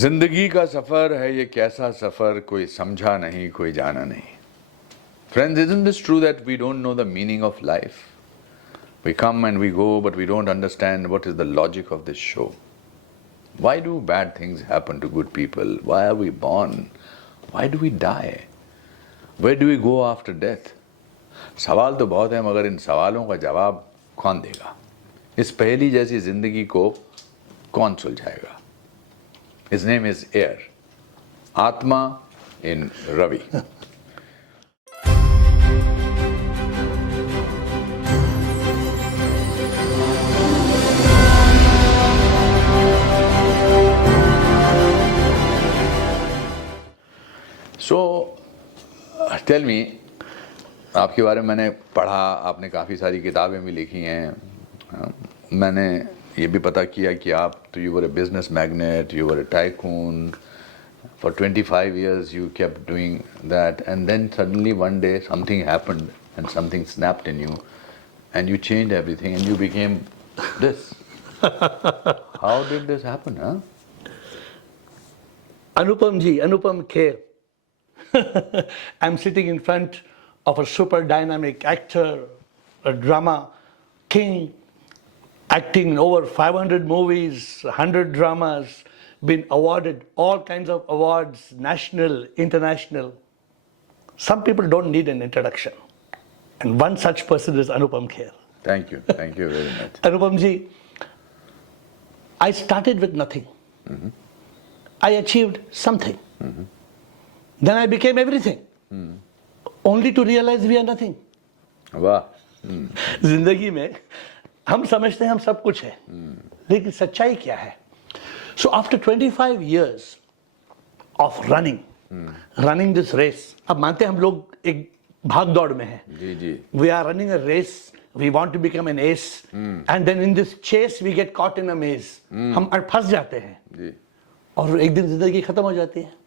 जिंदगी का सफर है ये कैसा सफर, कोई समझा नहीं कोई जाना नहीं. Friends, isn't this true that we don't know the meaning of life? We come and we go, but we don't understand what is the logic of this show. Why do bad things happen to good people? Why are we born? Why do we die? Where do we go after death? सवाल तो बहुत है, मगर इन सवालों का जवाब कौन देगा? इस पहेली जैसी जिंदगी को कौन सुलझाएगा? His name is Air. Atma in Ravi. So, tell me, आपके बारे में मैंने पढ़ा, आपने काफ़ी सारी किताबें भी लिखी हैं. मैंने ये भी पता किया कि आप तो you were a business magnate, you were a tycoon. For 25 years you kept doing that, and then suddenly one day something happened and something snapped in you and you changed everything and you became this. How did this happen, huh? Anupam ji, Anupam Kher. I'm sitting in front of a super dynamic actor, a drama king, acting in over 500 movies, 100 dramas, been awarded all kinds of awards, national, international. Some people don't need an introduction. And one such person is Anupam Kher. Thank you very much. Anupam ji, I started with nothing. Mm-hmm. I achieved something. Mm-hmm. Then I became everything. Only to realize we are nothing. वाह. जिंदगी में हम समझते हैं हम सब कुछ है, लेकिन सच्चाई क्या है? So after 25 years of running this race, अब मानते हैं हम लोग एक भाग दौड़ में हैं. जी जी. We are running a race. We want to become an ace, and then in this chase we get caught in a maze. हम फंस जाते हैं. जी. और एक दिन जिंदगी खत्म हो जाती है.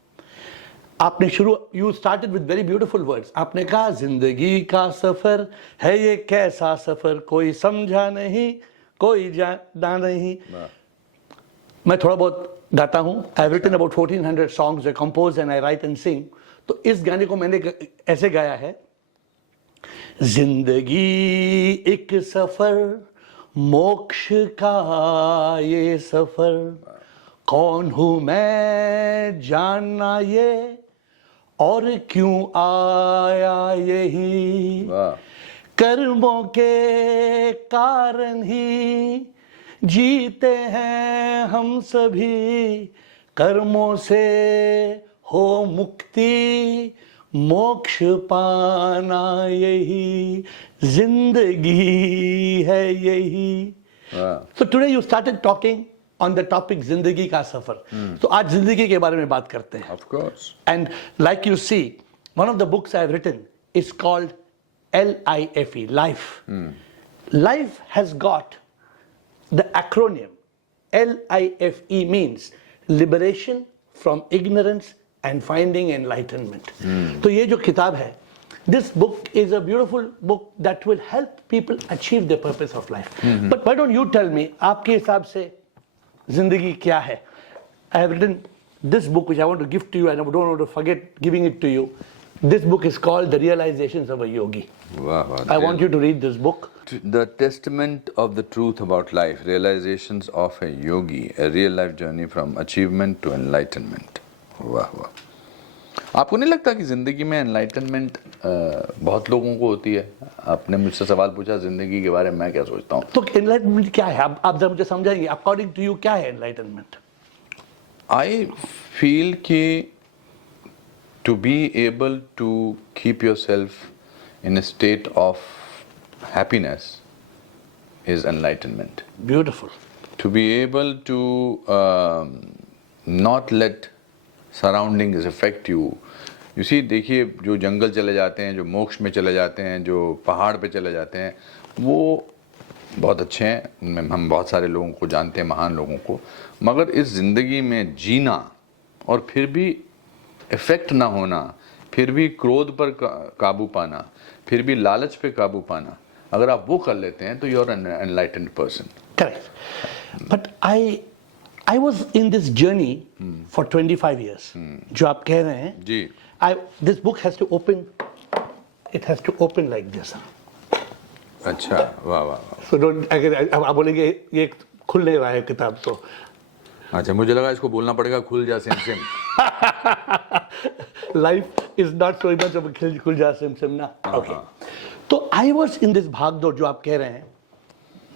आपने you started with very beautiful words. आपने कहा जिंदगी का सफर है ये कैसा सफर, कोई समझा नहीं कोई जाना नहीं. मैं थोड़ा बहुत गाता हूँ. I have written about 1400 songs. I compose and I write and sing. तो इस गाने को मैंने ऐसे गाया है. जिंदगी एक सफर, मोक्ष का ये सफर, कौन हूँ मैं जानना ये, और क्यों आया यही, कर्मों के कारण ही जीते हैं हम सभी, कर्मों से हो मुक्ति, मोक्ष पाना यही जिंदगी है यही. So today you started talking on the topic जिंदगी का सफर. तो आज जिंदगी के बारे में बात करते हैं. Of course. And like you see, one of the books I have written is called LIFE, Life. Life has got the acronym LIFE means liberation from ignorance and finding enlightenment. तो ये जो किताब है, this book is a beautiful book that will help people achieve the purpose of life. But why don't you tell me, आपके हिसाब से जिंदगी क्या है? I have written this book which I want to give to you and I don't want to forget giving it to you. This book is called The Realizations of a Yogi. Wow. I want you to read this book. The Testament of the Truth About Life, Realizations of a Yogi, a real life journey from achievement to enlightenment. वाह वाह. आपको नहीं लगता कि ज़िंदगी में enlightenment बहुत लोगों को होती है? आपने मुझसे सवाल पूछा ज़िंदगी के बारे में, मैं क्या सोचता हूँ. तो एनलाइटनमेंट क्या है? आप जरा मुझे समझाएंगे, अकॉर्डिंग टू यू क्या है एनलाइटनमेंट? आई फील कि to be able to keep yourself in a state of happiness is enlightenment. Beautiful. To be able to not let surroundings affect you. You see, देखिए, जो जंगल चले जाते हैं, जो मोक्ष में चले जाते हैं, जो पहाड़ पे चले जाते हैं, वो बहुत अच्छे हैं. उनमें हम बहुत सारे लोगों को जानते हैं, महान लोगों को. मगर इस ज़िंदगी में जीना और फिर भी इफ़ेक्ट ना होना, फिर भी क्रोध पर काबू पाना, फिर भी लालच पे काबू पाना, अगर आप वो कर लेते हैं तो you are an enlightened person. Correct. But I was in this journey for 25 years. जो आप कह रहे हैं, जी this book has to open, it has to open like this. अच्छा वाह वाह वाह So don't, अगर आप बोलेंगे ये खुल नहीं रहा है किताब तो अच्छा मुझे लगा इसको बोलना पड़ेगा खुल जा SIM SIM life is not so much of a खुल जा सिम सिम ना. Okay. तो I was in this भागदौड़ जो आप कह रहे हैं,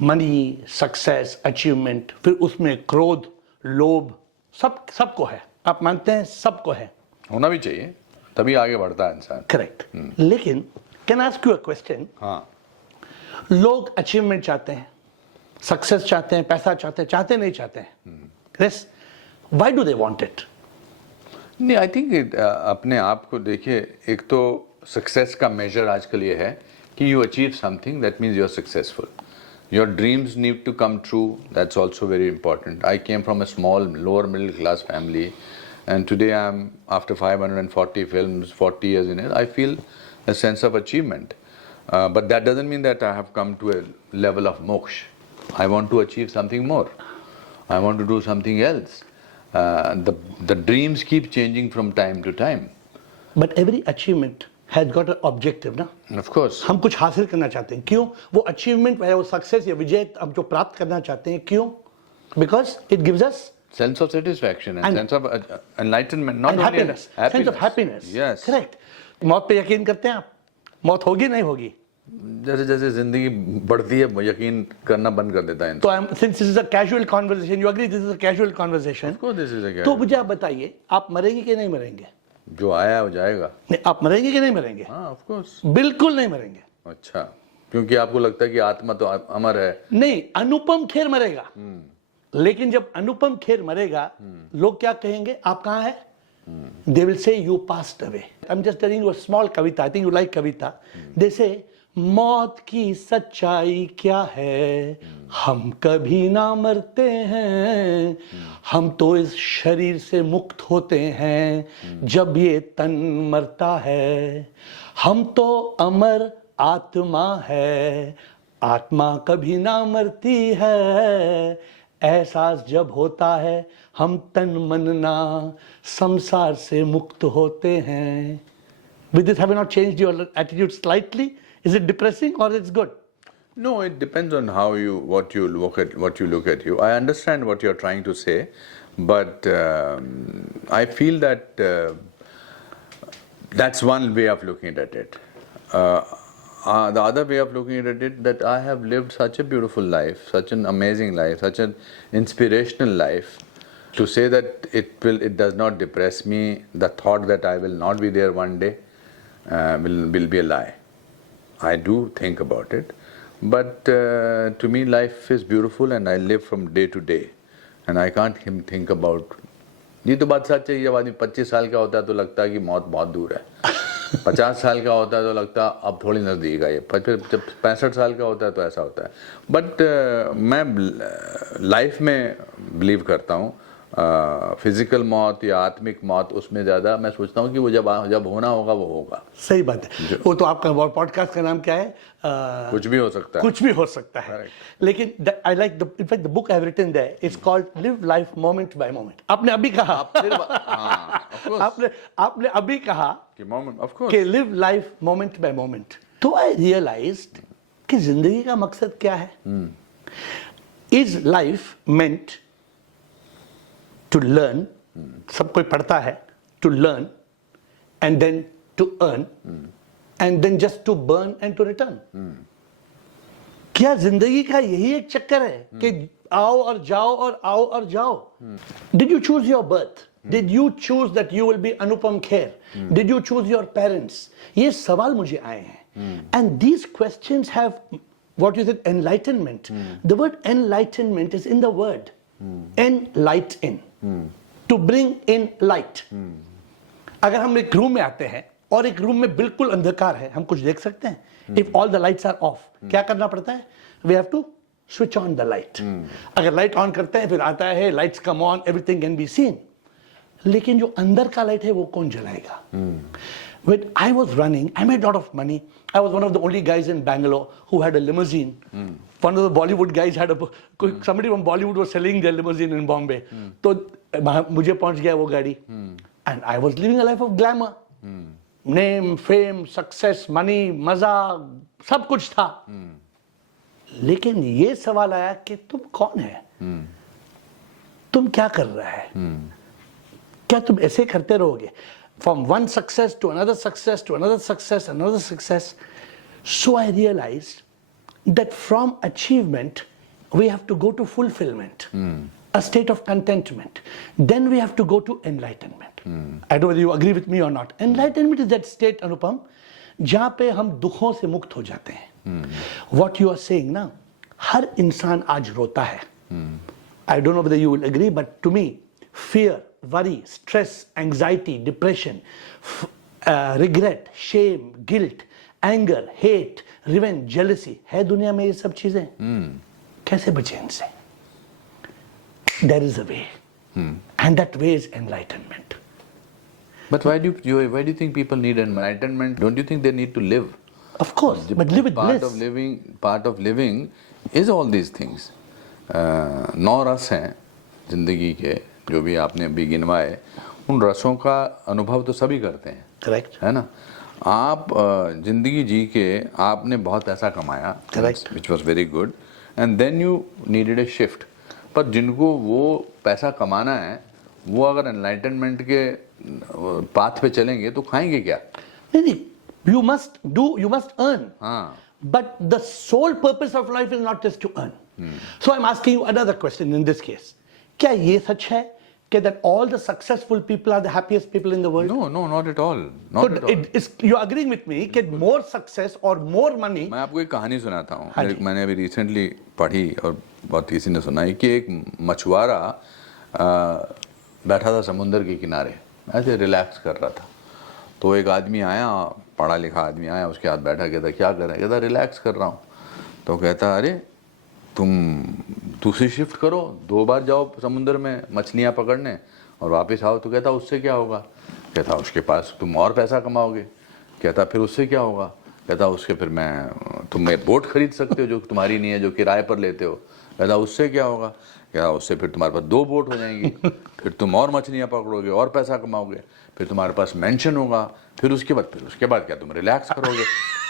मनी, सक्सेस, अचीवमेंट, फिर उसमें क्रोध, लोभ, सबको है. आप मानते हैं सबको है. होना भी चाहिए तभी आगे बढ़ता है इंसान. करेक्ट. लेकिन can ask you a question. हाँ लोग अचीवमेंट चाहते हैं, सक्सेस चाहते हैं, पैसा चाहते हैं, चाहते नहीं चाहते हैं. Yes, why do they want it? नहीं आई थिंक अपने आप को देखिए. एक तो सक्सेस का मेजर आजकल ये है कि you achieve something that means you are successful. Your dreams need to come true. That's also very important. I came from a small, lower middle class family, and today I'm, after 540 films, 40 years in it, I feel a sense of achievement. But that doesn't mean that I have come to a level of moksha. I want to achieve something more. I want to do something else. The dreams keep changing from time to time. But every achievement has got an objective ना. Of course. हम कुछ हासिल करना चाहते हैं. क्यों? वो achievement या वो सक्सेस या विजय हम जो प्राप्त करना चाहते हैं, क्यों? Because it gives us Sense of satisfaction and sense of enlightenment. Not and only happiness. Sense of happiness. Yes. Correct. मौत पे यकीन करते हैं आप? मौत होगी नहीं होगी? जैसे जैसे जिंदगी बढ़ती है यकीन करना बंद कर देता है. तो since this is a casual conversation, you agree this is a casual conversation? Of course this is a तो मुझे आप बताइए, आप मरेंगे कि नहीं मरेंगे? जो आया वो जाएगा. नहीं, आप मरेंगे कि नहीं मरेंगे? हाँ ऑफ कोर्स. बिल्कुल नहीं मरेंगे. अच्छा क्योंकि आपको लगता है कि आत्मा तो अमर है. नहीं, अनुपम खेर मरेगा. लेकिन जब अनुपम खेर मरेगा, लोग क्या कहेंगे? आप कहाँ हैं? They will say you passed away. I'm just telling you a small Kavita. I think you like Kavita. They say मौत की सच्चाई क्या है, हम कभी ना मरते हैं, हम तो इस शरीर से मुक्त होते हैं जब ये तन मरता है. हम तो अमर आत्मा है, आत्मा कभी ना मरती है. एहसास जब होता है हम तन मन ना संसार से मुक्त होते हैं. With this, have you not changed your attitude slightly? Is it depressing or it's good? No, it depends on how you what you look at you. I understand what you're trying to say, but I feel that that's one way of looking at it. The other way of looking at it, that I have lived such a beautiful life, such an amazing life, such an inspirational life. To say that it does not depress me, the thought that I will not be there one day will be a lie. I do think about it, but to me life is beautiful and I live from day to day, and I can't think about. ये तो बात सच है. जब आदमी 25 साल का होता है तो लगता है कि मौत बहुत दूर है. 50 साल का होता है तो लगता है अब थोड़ी नज़दीक है. फिर जब 65 साल का होता है तो ऐसा होता है. बट मैं लाइफ में बिलीव करता हूँ. फिजिकल मौत या आत्मिक मौत उसमें ज़्यादा मैं सोचता हूँ कि वो जब होना होगा वो होगा. सही बात है. वो तो आपका पॉडकास्ट का नाम क्या है? कुछ भी हो सकता है. कुछ भी हो सकता है. लेकिन I like the in fact the book I have written there is called live life moment by moment. आपने अभी कहा आपने अभी कहा कि मोमेंट ऑफ कोर्स कि live life moment by moment. तो आई रियलाइज्ड कि जिंदगी का मकसद क्या है. Is life meant to learn, सब कोई पढ़ता है, to learn and then to earn and then just to burn and to return. क्या जिंदगी का यही एक चक्कर है कि आओ और जाओ और आओ और जाओ? Did you choose your birth? Did you choose that you will be Anupam Kher? Did you choose your parents? ये सवाल मुझे आए हैं. And these questions have what you said, enlightenment. The word enlightenment is in the word. Enlighten. To bring in light. अगर हम एक room में आते हैं और एक रूम में बिल्कुल अंधकार है, हम कुछ देख सकते हैं? If all the lights are off, क्या करना पड़ता है? We have to switch on the light. अगर लाइट ऑन करते हैं फिर आता है lights come on, everything can be seen. लेकिन जो अंदर का लाइट है वो कौन जलाएगा? When I was running, I made a lot of money. I was one of the only guys in Bangalore who had a limousine. One of the Bollywood guys had somebody from Bollywood was selling their limousine in Bombay. तो मुझे पहुंच गया वो गाड़ी. And I was living a life of glamour. Name, fame, success, money, मजा, सब कुछ था. लेकिन ये सवाल आया कि तुम कौन है? तुम क्या कर रहा है? क्या तुम ऐसे करते रहोगे? From one success to another success to another success, another success. So I realized that from achievement, we have to go to fulfillment, a state of contentment. Then we have to go to enlightenment. I don't know whether you agree with me or not. Enlightenment is that state, Anupam, जहाँ पे हम दुखों से मुक्त हो जाते हैं. What you are saying ना, हर इंसान आज रोता है. I don't know whether you will agree, but to me, fear, worry, stress, anxiety, depression, regret, shame, guilt, anger, hate, revenge, jealousy है दुनिया में ये सब चीजें. कैसे बचे इनसे? There is a way, and that way is enlightenment. But why do you think people need enlightenment? Don't you think they need to live? Of course, but live with bliss. Part of living is all these things. 9 रस हैं जिंदगी के, जो भी आपने अभी गिनवाए, उन रसों का अनुभव तो सभी करते हैं. Correct. है ना? आप जिंदगी जी के आपने बहुत पैसा कमाया, Correct. which was very good, and then you needed a shift. पर जिनको वो पैसा कमाना है, वो अगर एनलाइटनमेंट के पाथ पे चलेंगे तो खाएंगे क्या? नहीं, you must earn. हाँ. But the sole purpose of life is not just to earn. So I'm asking you another question in this case. क्या ये सच है कि that all the successful people are the happiest people in the world? No, not at all. Not at all. You're agreeing with me कि more success or more money. मैं आपको एक कहानी सुनाता हूँ. मैंने अभी रिसेंटली पढ़ी और बहुत किसी ने सुनाई कि एक मछुआरा बैठा था समुंदर के किनारे, ऐसे रिलैक्स कर रहा था. तो एक आदमी आया, पढ़ा लिखा आदमी आया, उसके हाथ बैठा, कहता क्या कर रहा है? कहता रिलैक्स कर रहा हूँ. तो कहता अरे तुम दूसरी शिफ्ट करो, 2 बार जाओ समुंदर में मछलियाँ पकड़ने और वापस आओ. तो कहता उससे क्या होगा? कहता उसके पास तुम और पैसा कमाओगे. कहता फिर उससे क्या होगा? कहता उसके फिर तुम बोट खरीद सकते हो जो तुम्हारी नहीं है, जो किराए पर लेते हो. कहता उससे क्या होगा? कहता उससे फिर तुम्हारे पास 2 बोट हो जाएंगी, फिर तुम और मछलियाँ पकड़ोगे और पैसा कमाओगे, फिर तुम्हारे पास मेंशन होगा, फिर उसके बाद क्या तुम रिलैक्स करोगे?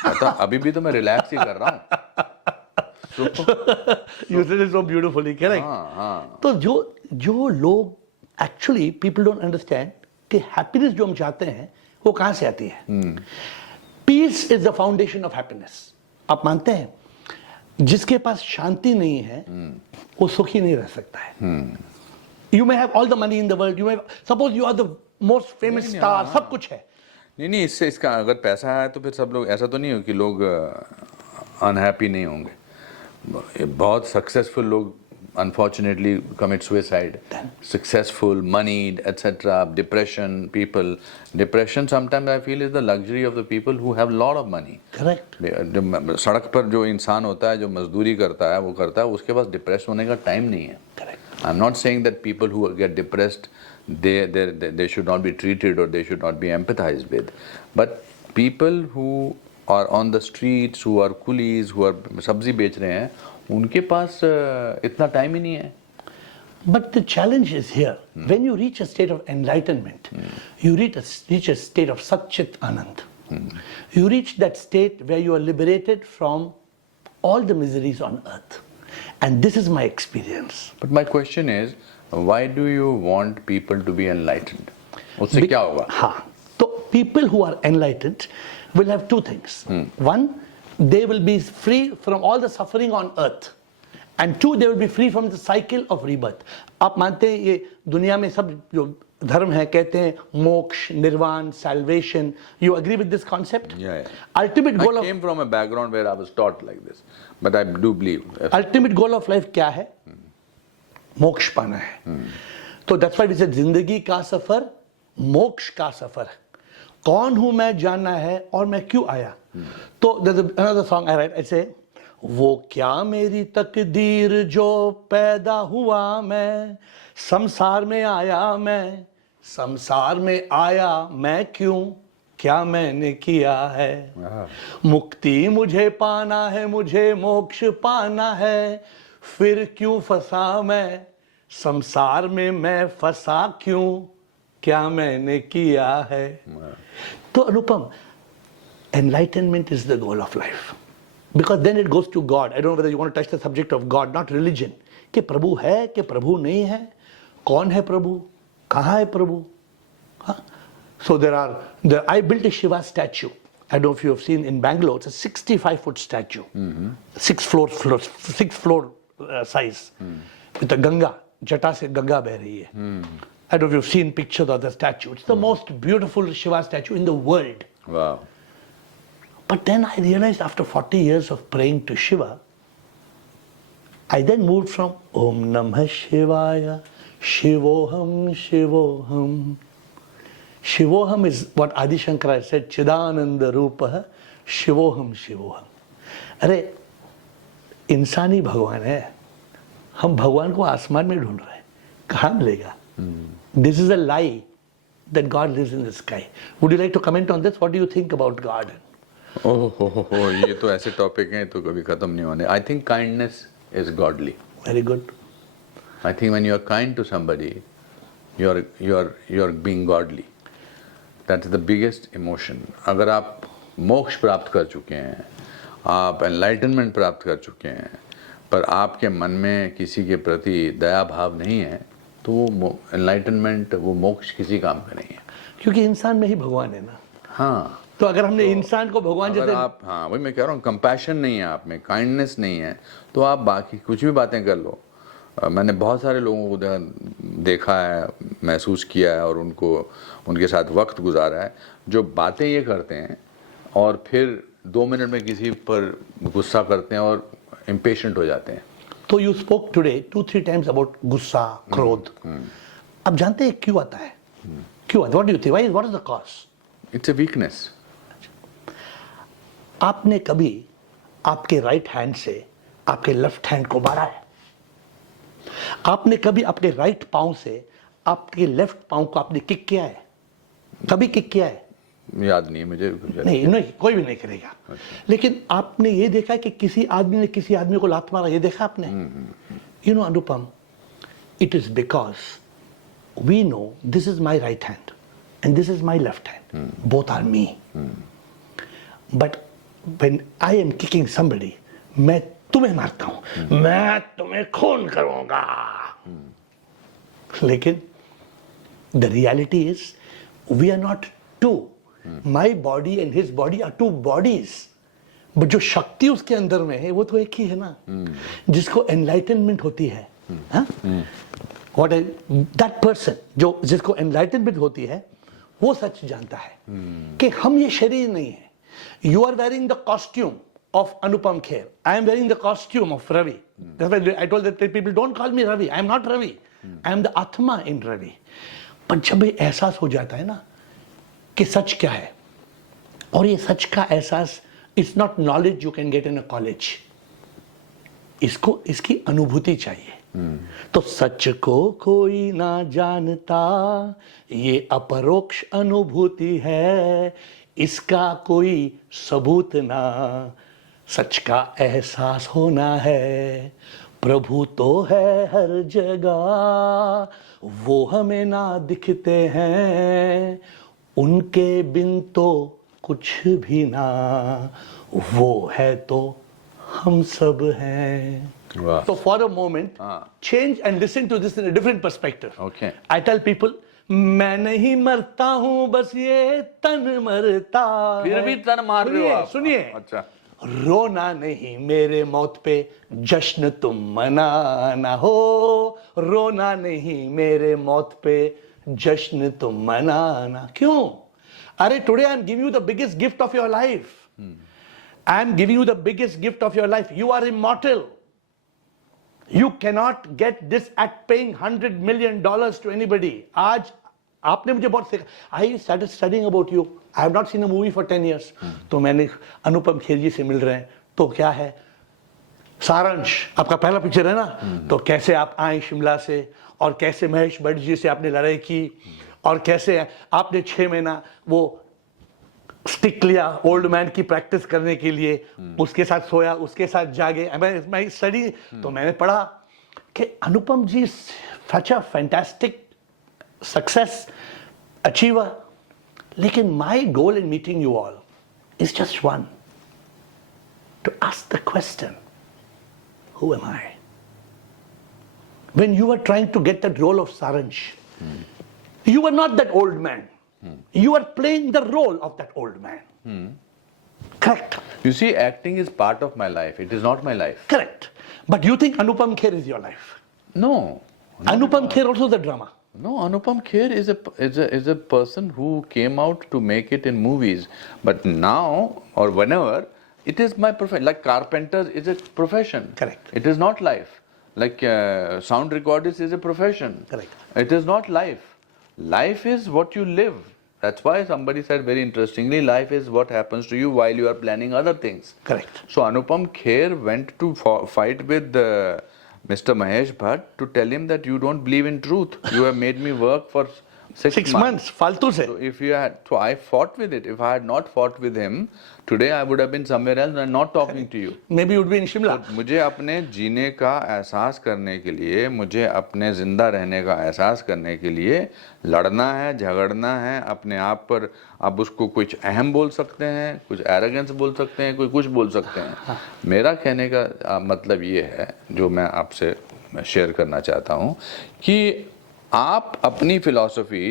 कहता अभी भी तो मैं रिलैक्स ही कर रहा हूँ. You said it so beautifully, correct? हाँ. तो जो लोग actually people don't understand कि happiness जो हम चाहते हैं वो कहाँ से आती है? Peace is the foundation of happiness. आप मानते हैं? जिसके पास शांति नहीं है वो सुखी नहीं रह सकता है. You may have all the money in the world. Suppose you are the most famous star. सब कुछ है. नहीं, इसका अगर पैसा है तो फिर सब लोग, ऐसा तो नहीं हो कि लोग अनहैप्पी नहीं होंगे. बहुत सक्सेसफुल लोग unfortunately commit suicide. Successful, moneyed, etc. Depression sometimes I feel is the luxury of the people who have lot of money. Correct. सड़क पर जो इंसान होता है, जो मजदूरी करता है, वो करता है, उसके पास डिप्रेस होने का टाइम नहीं है. Correct. I'm not saying that people who get depressed they should not be treated or they should not be empathized with, but people who are on the streets, who are coolies, who are सब्जी बेच रहे हैं, उनके पास इतना time ही नहीं है. But the challenge is here. When you reach a state of enlightenment, you reach a state of Satchit Anand. You reach that state where you are liberated from all the miseries on earth. And this is my experience. But my question is, why do you want people to be enlightened? उससे क्या होगा? हाँ, तो people who are enlightened will have 2 things. One, they will be free from all the suffering on earth. And 2, they will be free from the cycle of rebirth. आप मानते हैं ये दुनिया में सब जो धर्म है कहते हैं मोक्ष, निर्वाण, salvation. You agree with this concept? Yeah. Ultimate goal I came from a background where I was taught like this, but I do believe. Ultimate goal of life क्या है? मोक्ष पाना है. तो that's why we said जिंदगी का सफर मोक्ष का सफर. कौन हूं मैं जानना है और मैं क्यों आया. तो there's another song I write. I say वो क्या मेरी तकदीर जो पैदा हुआ मैं, संसार में आया मैं, संसार में आया मैं क्यों, क्या मैंने किया है। मुक्ति मुझे पाना है, मुझे मोक्ष पाना है, फिर क्यों फंसा मैं संसार में, मैं फंसा क्यों, क्या मैंने किया है। तो अनुपम, enlightenment is the goal of life, because then it goes to God. I don't know whether you want to touch the subject of God, not religion, कि प्रभु है कि प्रभु नहीं है, कौन है प्रभु, कहाँ है प्रभु। हाँ? So I built a Shiva statue. I don't know if you have seen in Bangalore. It's a 65-foot statue, 6-floor size, with a Ganga, जटा से गंगा बह रही है। I don't know if you've seen pictures of the statue. It's the most beautiful Shiva statue in the world. Wow. But then I realized after 40 years of praying to Shiva, I then moved from Om Namah Shivaya, Shivoham, Shivoham. Shivoham is what Adi Shankara said, Chidananda Rupa, Shivoham, Shivoham. अरे इंसानी भगवान है, हम भगवान को आसमान में ढूंढ रहे हैं, कहाँ मिलेगा? This is a lie that God lives in the sky. Would you like to comment on this? What do you think about God? ओह, ये तो ऐसे टॉपिक हैं तो कभी खत्म नहीं होने। I think kindness is godly. Very good. I think when you are kind to somebody, you are being godly. That's the biggest emotion. अगर आप मोक्ष प्राप्त कर चुके हैं, आप एनलाइटनमेंट प्राप्त कर चुके हैं, पर आपके मन में किसी के प्रति दया भाव नहीं है, तो वो एनलाइटनमेंट, वो मोक्ष किसी काम का नहीं है। क्योंकि इंसान में ही भगवान है ना। हाँ, तो अगर हमने इंसान को भगवान जैसे, आप, हाँ वही मैं कह रहा हूँ, कंपैशन नहीं है आप में, काइंडनेस नहीं है, तो आप बाकी कुछ भी बातें कर लो। मैंने बहुत सारे लोगों को देखा है, महसूस किया है और उनके साथ वक्त गुजारा है, जो बातें ये करते हैं और फिर 2 मिनट में किसी पर गुस्सा करते हैं और इम्पेशेंट हो जाते हैं। तो you spoke today 2-3 times about गुस्सा, क्रोध। अब जानते हैं क्यों आता है? क्यों आता है? What do you think? What is the cause? It's a weakness. आपने कभी आपके राइट हैंड से आपके लेफ्ट हैंड को मारा है? आपने कभी अपने राइट पांव से आपके लेफ्ट पांव को आपने किक किया है? कभी किक किया है? याद नहीं है मुझे। नहीं, कोई भी नहीं करेगा। लेकिन आपने ये देखा है कि किसी आदमी ने किसी आदमी को लात मारा, ये देखा आपने? You know Anupam, it is because we know this is my right hand and this is my left hand, both are me, but when I am kicking somebody, मैं तुम्हें मारता हूं, मैं तुम्हें खून करूंगा, लेकिन the reality is we are not two. My body and his body are two bodies, but जो शक्ति उसके अंदर में है वो तो एक ही है ना, जिसको enlightenment होती है। What is that person जो जिसको enlightenment होती है, वो सच जानता है कि हम ये शरीर नहीं है। You are wearing the costume of Anupam Kher. I am wearing the costume of Ravi. That's why I told that people don't call me Ravi. I am not Ravi. I am the Atma in Ravi. पर जब ये एहसास हो जाता है ना कि सच क्या है, और ये सच का एहसास it's not knowledge you can get in a college, इसकी अनुभूति चाहिए। तो सच को कोई ना जानता, ये अपरोक्ष अनुभूति है, इसका कोई सबूत ना, सच का एहसास होना है। प्रभु तो है हर जगह, वो हमें ना दिखते हैं, उनके बिन तो कुछ भी ना, वो है तो हम सब हैं। So for a moment, change and listen to this in a different perspective. Okay. I tell people, मैं नहीं मरता हूँ, बस ये तन मरता है। फिर भी तन मार रहे हो आप। सुनिए, अच्छा। रोना नहीं मेरे मौत पे, जश्न तुम मनाना हो, रोना नहीं मेरे मौत पे, जश्न तुम मनाना। क्यों? अरे today I am giving you the biggest gift of your life. I am giving you the biggest gift of your life. You are immortal. You cannot get this at paying $100 million to anybody. आज आपने मुझे बहुत सीखा। I started studying about you. I have not seen a movie for 10 years। तो मैंने अनुपम खेर जी से मिल रहे हैं, तो क्या है सारांश, आपका पहला पिक्चर है ना, तो कैसे आप आए शिमला से, और कैसे महेश भट्ट जी से आपने लड़ाई की, और कैसे आपने 6 महीना वो स्टिक लिया ओल्ड मैन की प्रैक्टिस करने के लिए, उसके साथ सोया, उसके साथ जागे। मैं स्टडी तो मैंने पढ़ा कि Anupam ji such a fantastic success achiever, लेकिन my goal in meeting you all is just one, to ask the question, who am I? When you were trying to get that role of Saransh, you were not that old man. You were playing the role of that old man. Correct. You see, acting is part of my life. It is not my life. Correct. But you think Anupam Kher is your life? No. Anupam Kher also the drama. No, Anupam Kher is a person who came out to make it in movies. But now or whenever, it is my profession. Like carpenter is a profession. Correct. It is not life. Like sound recordist is a profession. Correct. It is not life. Life is what you live. That's why somebody said very interestingly, life is what happens to you while you are planning other things. Correct. So Anupam Kher went to fight with Mr. Mahesh Bhatt to tell him that you don't believe in truth. You have made me work for 6 months. फालतू से. So I fought with it. If I had not fought with him, today I would have been somewhere else and not talking to you. Maybe you would be in Shimla. मुझे अपने जीने का एहसास करने के लिए, मुझे अपने जिंदा रहने का एहसास करने के लिए लड़ना है, झगड़ना है अपने आप पर। आप उसको कुछ अहम बोल सकते हैं, कुछ एरोगेंस बोल सकते हैं, कोई कुछ बोल सकते हैं। मेरा कहने का मतलब ये है, जो मैं आपसे शेयर करना चाहता हूँ, कि आप अपनी फिलॉसफी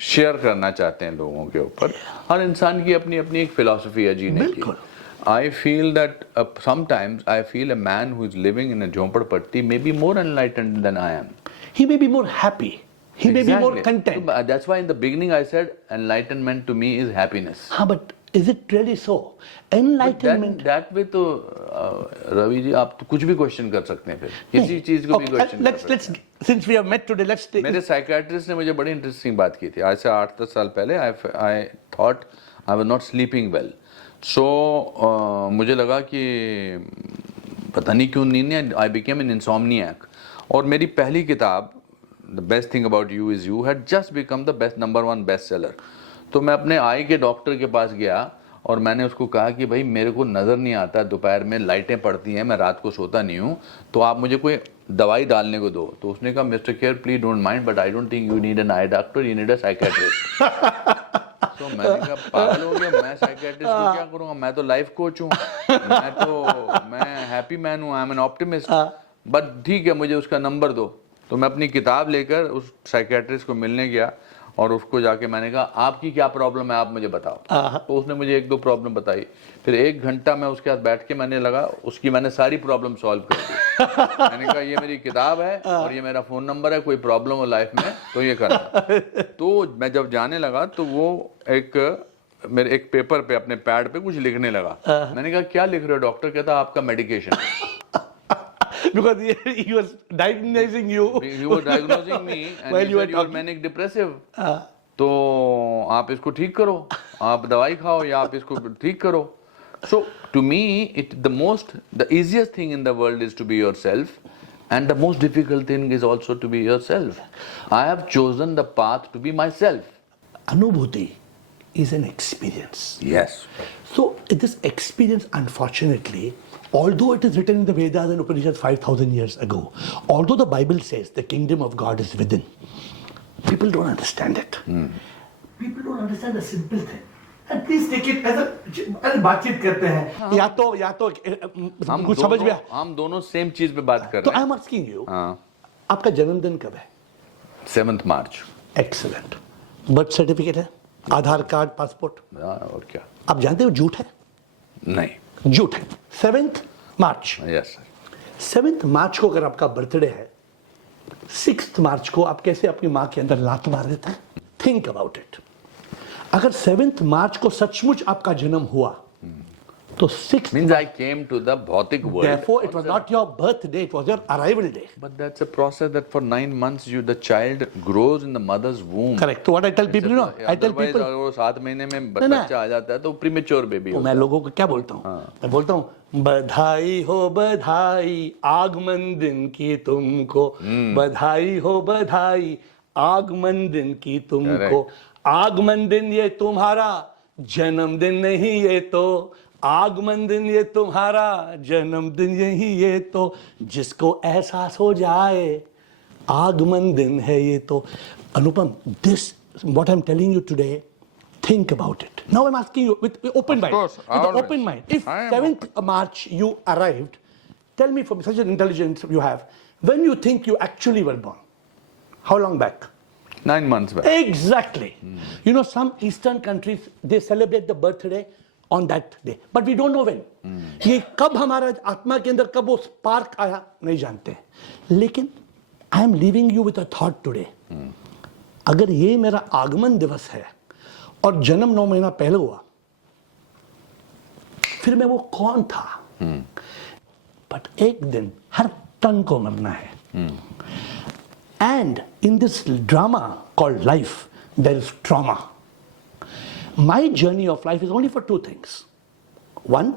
शेयर करना चाहते हैं लोगों के ऊपर। हर इंसान की अपनी अपनी एक फिलॉसफी है जीने की। I feel that sometimes I feel a man who is living in a झोंपड़पट्टी may be more enlightened than I am. He may be more happy. He may be more Exactly. content. So, that's why in the beginning I said enlightenment to me is happiness. हाँ, but is it really so? Enlightenment. That way तो रवि जी आप तो कुछ भी question कर सकते हैं, फिर किसी चीज को भी क्वेश्चन कर सकते हैं। Since we have met today, let's take. मेरे साइकियाट्रिस्ट ने मुझे बड़ी इंटरेस्टिंग बात की थी। आज से 8-10 साल पहले I thought I was not sleeping well. So मुझे लगा कि पता नहीं क्यों नींद नहीं, I became an insomniac. और मेरी पहली किताब The Best Thing About You Is You had just become the #1 bestseller. तो मैं अपने आई के डॉक्टर के पास गया और मैंने उसको कहा कि भाई मेरे को नज़र नहीं आता, दोपहर में लाइटें पड़ती हैं, मैं रात को सोता नहीं हूँ, तो आप मुझे कोई दवाई डालने को दो। तो उसने कहा mister care please don't mind but I don't think you need an I doctor, you need a psychiatrist. तो मैंने कहा पागल हो गया, मैं साइकियाट्रिस्ट को क्या करूँगा, मैं तो लाइफ कोच हूँ, मैं हैप्पी मैन हूँ, I am an optimist. But ठीक है मुझे उसका नंबर दो। तो मैं अपनी किताब लेकर उस साइकियाट्रिस्ट को मिलने गया और उसको जाके मैंने कहा आपकी क्या प्रॉब्लम है आप मुझे बताओ। तो उसने मुझे 1-2 प्रॉब्लम बताई। फिर 1 घंटा मैं उसके साथ बैठ के मैंने सारी प्रॉब्लम सॉल्व कर दी। मैंने कहा ये मेरी किताब है और ये मेरा फ़ोन नंबर है, कोई प्रॉब्लम हो लाइफ में तो ये करना। तो मैं जब जाने लगा तो वो मेरे एक पेपर पे अपने पैड पे कुछ लिखने लगा। मैंने कहा क्या लिख रहे हो डॉक्टर? कहता आपका medication. Because he was diagnosing you. He was diagnosing me and While he you said were you are talking. manic depressive. तो आप इसको ठीक करो, आप दवाई खाओ या आप इसको ठीक करो। So to me the easiest thing in the world is to be yourself and the most difficult thing is also to be yourself. I have chosen the path to be myself. Anubhuti is an experience. Yes. So this experience, unfortunately, although it is written in the Vedas and Upanishads 5,000 years ago, although the Bible says the kingdom of God is within, people don't understand it. People don't understand the simple thing. And please take it as a बातचीत करते हैं। या तो कुछ समझ में हम दोनों सेम चीज पे बात कर तो रहे हैं। आई एम आस्किंग यू, आपका जन्मदिन कब है? 7th March. Excellent. Birth certificate है, आधार कार्ड, पासपोर्ट? और क्या? आप जानते हो झूठ है? नहीं, झूठ है। 7th March. Yes. 7th March को अगर आपका बर्थडे है, 6th March को आप कैसे अपनी माँ के अंदर लात मार देते हैं? Think about it. अगर 7th March को सचमुच आपका जन्म हुआ तो 6th means I came to the भौतिक world. Therefore, it was not your birthday; it was your arrival day. But that's a process that for 9 months the child grows in the mother's womb. Correct. So what I tell people, you know, I tell Otherwise, people. अगर वो 7 महीने में बच्चा आ जाता है तो premature baby तो मैं लोगों को क्या बोलता हूँ? मैं बोलता हूँ बधाई हो बधाई आगमन दिन की तुमको, बधाई हो बधाई आगमन दिन की तुमको, आगमन दिन ये तुम्हारा जन्मदिन नहीं ये तो आगमन दिन, ये तुम्हारा जन्मदिन यही ये तो, जिसको एहसास हो जाए आगमन दिन है ये तो। अनुपम, this what I'm telling you today, think about it. Now I'm asking you with open mind. course, With always. open mind. If I am 7th March you arrived, tell me, from such an intelligence you have, when you think you actually were born? How long back? 9 months back. Exactly. You know, some Eastern countries, they celebrate the birthday on that day, but we don't know when. ये कब हमारा आत्मा के अंदर कब वो spark आया नहीं जानते। लेकिन I am living you with a thought today, अगर ये मेरा आगमन दिवस है और जन्म 9 महीना पहले हुआ, फिर मैं वो कौन था? बट एक दिन हर तन को मरना है। And in this drama called life, there is trauma. My journey of life is only for 2 things. One,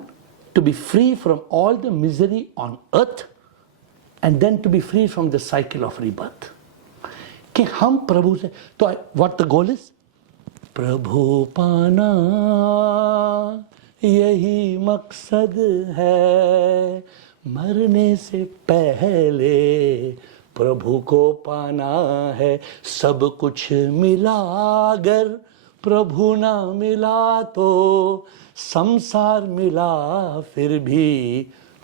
to be free from all the misery on earth, and then to be free from the cycle of rebirth. कि हम प्रभु से, तो what the goal is? प्रभु पाना यही मकसद है, मरने से पहले प्रभु को पाना है। सब कुछ मिला अगर प्रभु ना मिला तो संसार मिला फिर भी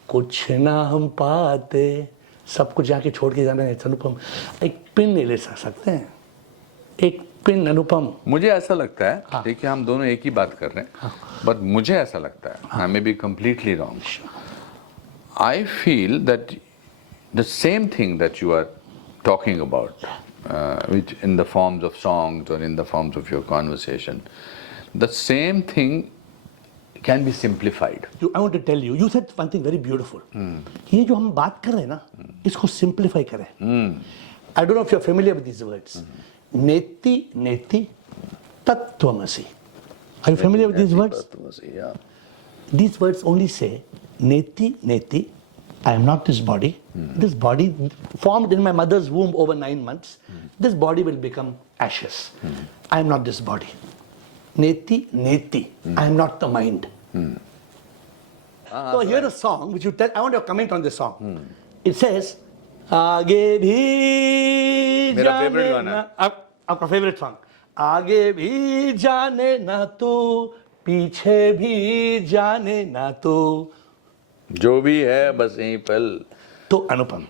कुछ ना हम पाते। सब कुछ जाके छोड़ के जाना है। अनुपम, एक पिन नहीं ले सकते हैं? एक पिन अनुपम। मुझे ऐसा लगता है, देखिए हम दोनों एक ही बात कर रहे हैं, बट मुझे ऐसा लगता है, I may be completely wrong, I feel that the same thing that you are talking about, which in the forms of songs or in the forms of your conversation, the same thing can be simplified. I want to tell you, you said one thing very beautiful. ये जो हम बात कर रहे हैं ना, इसको simplify करें. I don't know if you're familiar with these words. नेति नेति तत्त्वमसि. Are you familiar with these words? Yeah. These words only say neti neti, I am not this body. This body formed in my mother's womb over 9 months. This body will become ashes. I am not this body. Neti neti, I am not the mind. So here's a song which you tell. I want your comment on this song. It says, आगे भी मेरा जाने favorite गाना ना, आपका favorite song. आगे भी जाने ना तू, पीछे भी जाने ना तू, जो भी है बस यही पल। तो अनुपम,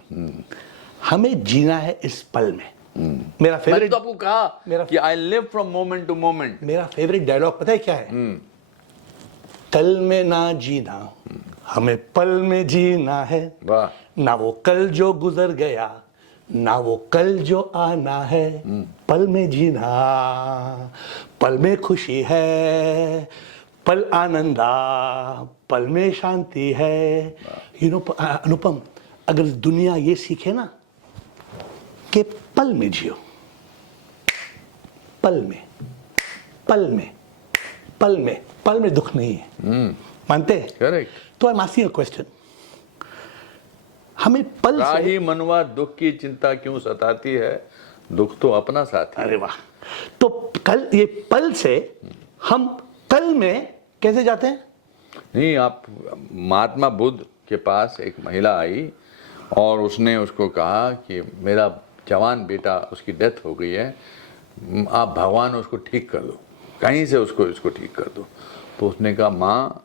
हमें जीना है इस पल में। मेरा मैंने फेवरेट तो आपको कहा कि I live from moment to moment. मेरा फेवरेट डायलॉग पता है क्या है? कल में ना जीना, हमें पल में जीना है। वाह। ना वो कल जो गुजर गया, ना वो कल जो आना है। पल में जीना, पल में खुशी है, पल आनंदा, पल में शांति है। यू नो अनुपम, अगर दुनिया ये सीखे ना कि पल में जियो, पल में, पल में, पल में, पल में दुख नहीं है। मानते हैं? करेक्ट। तो I am asking a question, हमें पल से, राही मनवा दुख की चिंता क्यों सताती है, दुख तो अपना साथी। अरे वाह, तो कल ये पल से हम कल में कैसे जाते हैं? नहीं, आप महात्मा बुद्ध के पास एक महिला आई और उसने उसको कहा कि मेरा जवान बेटा, उसकी डेथ हो गई है, आप भगवान उसको ठीक कर दो, कहीं से उसको ठीक कर दो। तो उसने कहा, माँ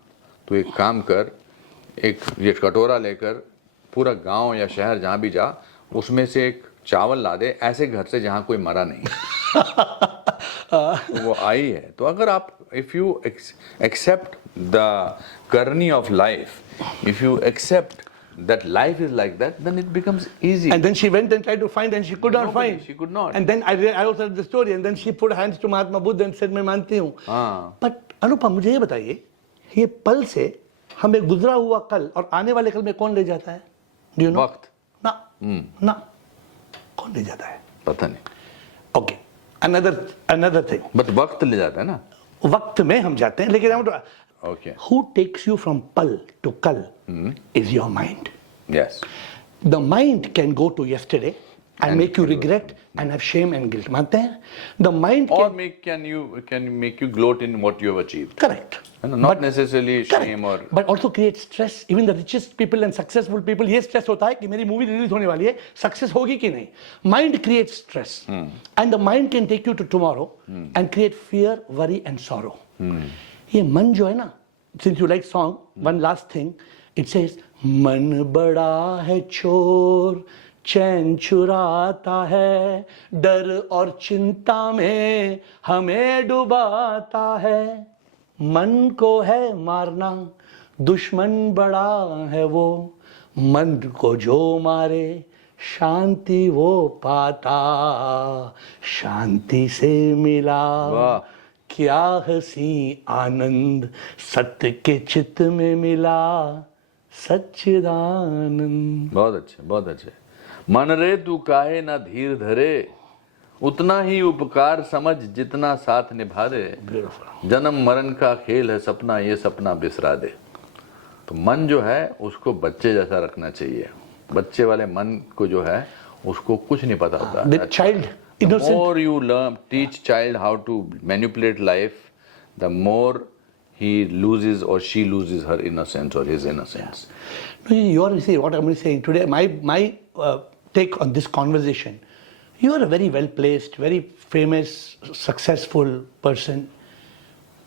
तू एक काम कर, एक ये कटोरा लेकर पूरा गांव या शहर जहाँ भी जा, उसमें से एक चावल ला दे, ऐसे घर से जहाँ कोई मरा नहीं। तो वो आई है। तो अगर आप if you accept the journey of life, if you accept that life is like that, then it becomes easy. And then she went and tried to find and she could not find. She could not. And then I also heard the story and then she put hands to Mahatma Buddha and said मैं मानती हूँ। हाँ। But अनुपम, मुझे ये बताइए, ये पल से हमें गुजरा हुआ कल और आने वाले कल में कौन ले जाता है? Do you know? वक्त। ना कौन ले जाता है? पता नहीं। Okay, another thing. But वक्त ले जाता है ना। वक्त में हम जाते हैं, लेकिन Okay. who takes you from pal to kal is your mind. Yes. The mind can go to yesterday, and make you regret and have shame and guilt. मानते हैं? The mind or can can make you gloat in what you have achieved. correct. Not necessarily shame or But also create stress. Even the richest people and successful people, ये stress होता है कि मेरी movie release होने वाली है, success होगी कि नहीं. Mind creates stress, and the mind can take you to tomorrow and create fear, worry, and sorrow. ये मन जो है ना, since you like song, one last thing, it says मन बड़ा है चोर चैन चुराता है डर और चिंता में हमें डुबाता है मन को है मारना दुश्मन बड़ा है वो मन को जो मारे शांति वो पाता शांति से मिला वाह। क्या हसी आनंद सत्य के चित्त में मिला सच्चिदानंद. बहुत अच्छे, बहुत अच्छे. मन रे तू काहे ना धीर धरे उतना ही उपकार समझ जितना साथ निभा दे जन्म मरण का खेल है सपना ये सपना बिसरा दे. तो मन जो है उसको बच्चे जैसा रखना चाहिए. बच्चे वाले मन को जो है उसको कुछ नहीं पता होता. The child innocent. The more you learn, teach child how to manipulate life, the more he loses or she loses her innocence or his innocence. No, you are see what I'm saying today. My take on this conversation. You are a very well placed, very famous, successful person.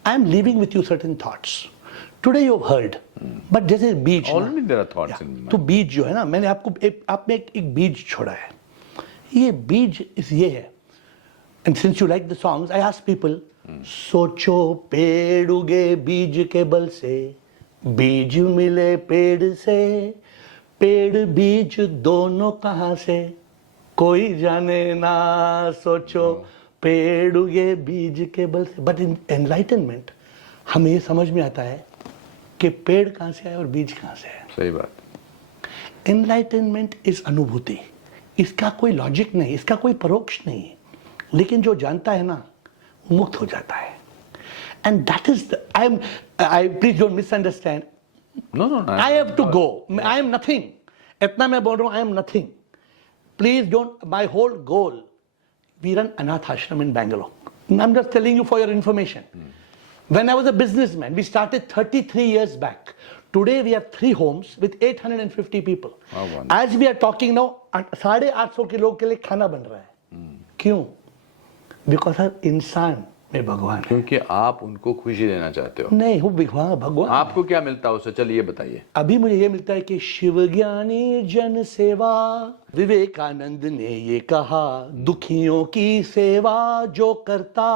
I am leaving with you certain thoughts. Today you have heard, but जैसे बीज Already there are thoughts in तो बीज जो है ना मैंने आपको आप में एक बीज छोड़ा है. ये बीज इस ये है. And since you like the songs, I ask people, सोचो पेड़ उगे बीज के बल से बीज मिले पेड़ से पेड़ बीज दोनों कहाँ से कोई जाने ना सोचो पेड़ उगे बीज के बल से. बट इन एनलाइटनमेंट हमें ये समझ में आता है कि पेड़ कहाँ से है और बीज कहाँ से है. सही बात. एनलाइटनमेंट इज अनुभूति. इसका कोई लॉजिक नहीं, इसका कोई परोक्ष नहीं, लेकिन जो जानता है ना वो मुक्त हो जाता है. And that is I please don't misunderstand. No. I have to go. I am nothing. इतना मैं बोल रहा हूँ I am nothing. Please don't. My whole goal, we run अनाथ आश्रम in Bangalore. I am just telling you for your information. When I was a businessman, we started 33 years back. Today we have 3 homes with 850 people. Oh, wonderful. As we are talking now, 850 के लोग के लिए खाना बन रहा है. क्यों? Because हर इंसान में भगवान है. क्योंकि आप उनको खुशी देना चाहते हो. नहीं, वो भगवान. आपको क्या मिलता है उससे? चलिए बताइए. अभी मुझे ये मिलता है कि शिव ज्ञानी जन सेवा. विवेकानंद ने ये कहा दुखियों की सेवा जो करता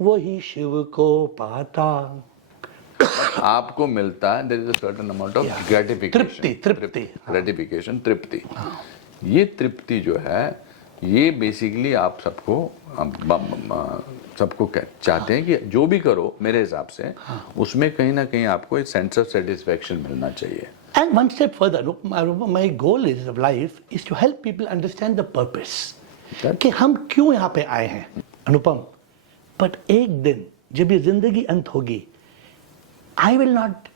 वही शिव को पाता. आपको मिलता है there is a certain amount of gratification. Gratification, तृप्ति. ये तृप्ति जो है ये बेसिकली आप सबको चाहते हैं कि जो भी करो मेरे हिसाब से उसमें कहीं ना कहीं आपको एक सेंस ऑफ सेटिस्फैक्शन मिलना चाहिए. And one step further, look, my goal is of life is to help people understand the purpose. कि हम क्यों यहाँ पे आए हैं अनुपम. बट एक दिन जब ये जिंदगी अंत होगी, I will not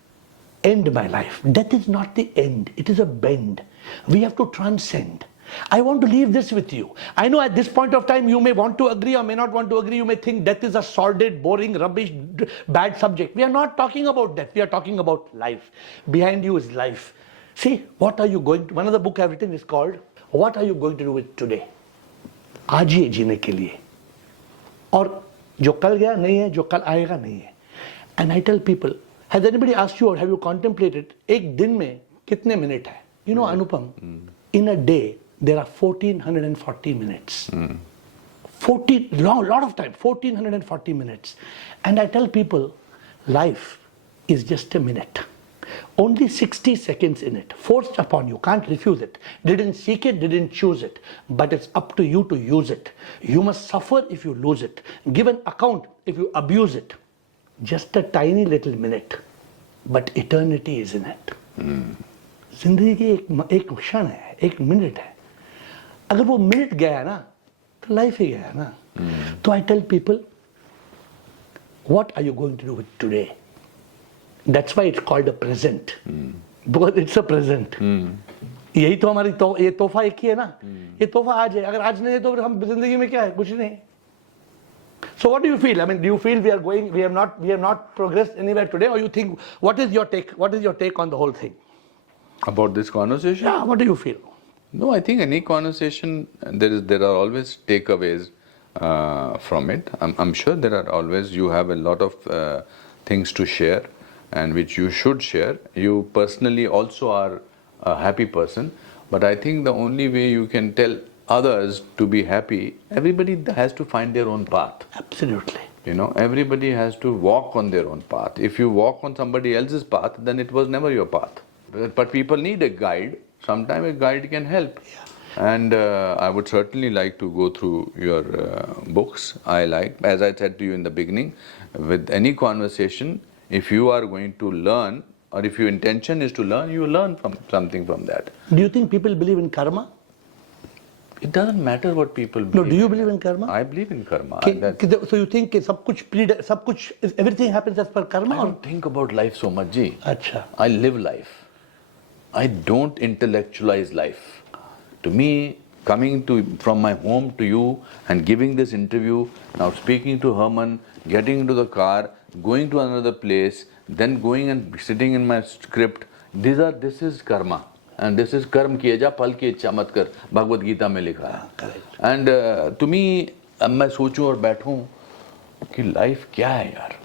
end my life. Death is not the end. It is a bend. We have to transcend. I want to leave this with you. I know at this point of time you may want to agree or may not want to agree. You may think death is a sordid, boring, rubbish, bad subject. We are not talking about death. We are talking about life. Behind you is life. See, what are you going to... One of the book I've written is called, What are you going to do with today? आज ही जीने के लिए. और जो कल गया नहीं है, जो कल आएगा नहीं है. And I tell people, has anybody asked you or have you contemplated, एक दिन में कितने मिनट है? You know, Anupam, in a day, there are 1440 minutes. 40, lot of time, 1440 minutes. And I tell people, life is just a minute. Only 60 seconds in it, forced upon you, can't refuse it. Didn't seek it, didn't choose it. But it's up to you to use it. You must suffer if you lose it. Give an account if you abuse it. Just a tiny little minute. But eternity is in it. जिंदगी की एक क्षण है, एक minute है. अगर वो minute गया ना तो लाइफ ही गया ना. तो I tell people, what are you going to do with today? That's why it's called a present. Because it's a present. यही तो हमारी ये तोहफा एक ही है ना, ये तोहफा आज है, अगर आज नहीं है तो फिर हम जिंदगी में क्या है, कुछ नहीं. So what do you feel? I mean, do you feel we have not progressed anywhere today, or you think, what is your take on the whole thing? About this conversation? Yeah, what do you feel? No, I think any conversation, there are always takeaways from it. I'm sure there are always, you have a lot of things to share, and which you should share. You personally also are a happy person, but I think the only way you can tell others to be happy, everybody has to find their own path. Absolutely. You know, everybody has to walk on their own path. If you walk on somebody else's path, then it was never your path. But people need a guide. Sometimes a guide can help. Yeah. And I would certainly like to go through your books. I like, as I said to you in the beginning, with any conversation, if you are going to learn, or if your intention is to learn, you learn from something from that. Do you think people believe in karma? It doesn't matter what people believe. No, do you believe in karma? I believe in karma. So you think everything happens as per karma? I don't think about life so much, ji. Acha. I live life. I don't intellectualize life. To me, coming from my home to you and giving this interview, now speaking to Herman, getting into the car, going to another place, then going and sitting in my script, this is karma. And this is कर्म किए जा फल की इच्छा मत कर, भगवत गीता में लिखा है. And to me, अब मैं सोचूं और बैठूं कि लाइफ क्या है यार,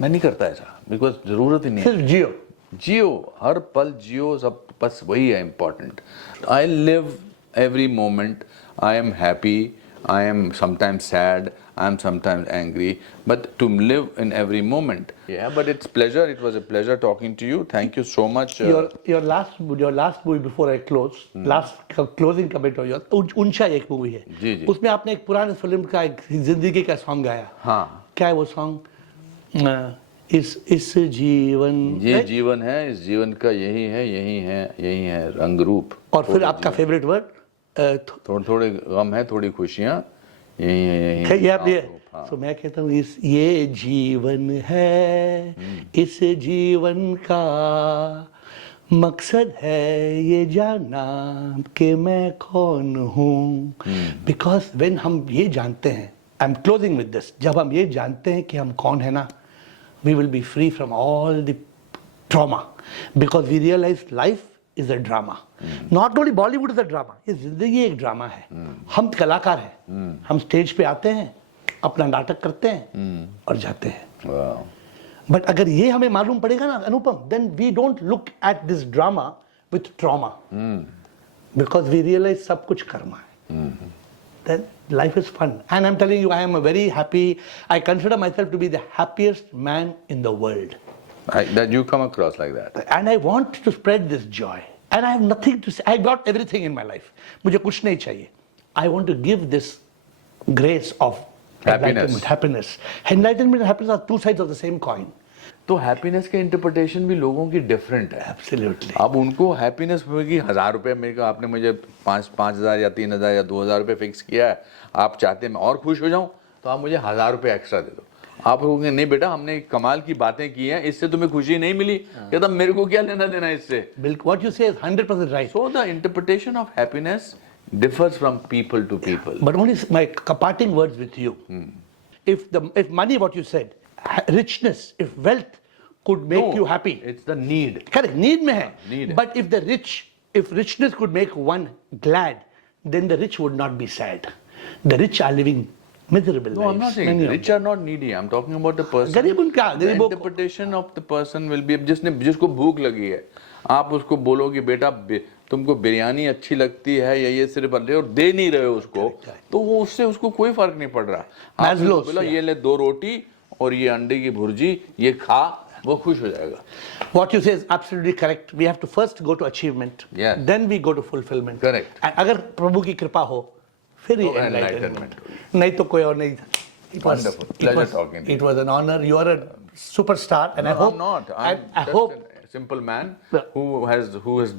मैं नहीं करता ऐसा, बिकॉज जरूरत ही नहीं है. सिर्फ जियो, हर पल जियो, सब बस वही है important. I live every moment. I am happy, I am sometimes sad, I am sometimes angry, but to live in every moment. Yeah, but it's pleasure. It was a pleasure talking to you. Thank you so much. Your last movie before I close, last closing comment of yours, उनशा एक movie है. जी जी. उसमें आपने एक पुराने film का एक जिंदगी का सॉन्ग गाया. हाँ. क्या है वो सॉन्ग? इस जीवन, ये जीवन है, इस जीवन का यही है रंग रूप. और फिर आपका फेवरेट वर्ड? थोड़े गम है, थोड़ी खुशियाँ, यही है. तो मैं कहता हूँ ये जीवन है, इस जीवन का मकसद है ये जानना कि मैं कौन हूँ. बिकॉज व्हेन हम ये जानते हैं, I am closing with this, जब हम ये जानते हैं कि हम कौन है ना, we will be free from all the trauma, because we realize life is a drama. Not only Bollywood is a drama. ये जिंदगी एक ड्रामा है. हम कलाकार हैं. हम स्टेज पे आते हैं, अपना नाटक करते हैं और जाते हैं. बट अगर ये हमें मालूम पड़ेगा ना अनुपम, then we don't look at this drama with trauma. Because we realize सब कुछ कर्मा है. Then life is fun. And I'm telling you, I am a very happy, I consider myself to be the happiest man in the world. That you come across like that. And I want to spread this joy. And I have nothing to say. I got everything in my life. मुझे कुछ नहीं चाहिए. I want to give this grace of happiness. Enlightenment and happiness are two sides of the same coin. तो happiness के interpretation भी लोगों की different है. Absolutely. अब उनको हैप्पीनेस होगी 1000 रुपये, मेरे को आपने मुझे 5,000 या 3,000 या 2,000 रुपये फिक्स किया है, आप चाहते हैं मैं और खुश हो जाऊं, तो आप मुझे 1000 रुपये एक्स्ट्रा दे दो. आप कहोगे नहीं बेटा, हमने कमाल की बातें की हैं, इससे तुम्हें खुशी नहीं मिली, कहता मेरे को क्या लेना देना इससे. What you say is 100% right. So the interpretation of happiness differs from people to people. But only my parting words with you. If money, what you said, richness, if wealth could make you happy. It's the need. Correct. Need में है. Need. But if richness could make one glad, then the rich would not be sad. The rich are living miserable lives. No, I'm not saying rich are not needy. I'm talking about the person. गरीब क्या? The interpretation of the person will be, जिसको भूख लगी है, आप उसको बोलोगे बेटा तुमको बिरयानी अच्छी लगती है या ये सिर्फ और दे नहीं रहे हो उसको, तो वो उससे उसको कोई फर्क नहीं पड़ रहा. आपको बोला ये ले 2 रोटी और ये अंडे की भुर्जी, ये खा, वो खुश हो जाएगा. What you say is absolutely correct. We have to first go to achievement. Yes. Then we go to fulfillment. Correct. And अगर प्रभु की कृपा हो, फिर ये enlightenment. नहीं तो कोई और नहीं. Wonderful. Pleasure talking to you. It was an honor. You are a superstar, and I hope. I'm not. I hope. A simple man who has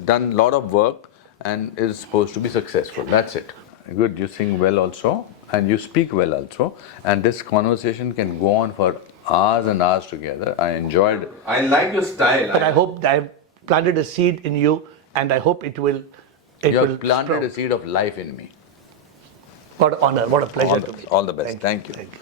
done a lot of work and is supposed to be successful. That's it. Good. You sing well also, and you speak well also, and this conversation can go on for hours and hours together. I enjoyed. I like your style. But I hope I have planted a seed in you, and I hope it will it You will have planted sprout. a seed of life in me. What an honor, what a pleasure to me. All the best. Thank you. Thank you.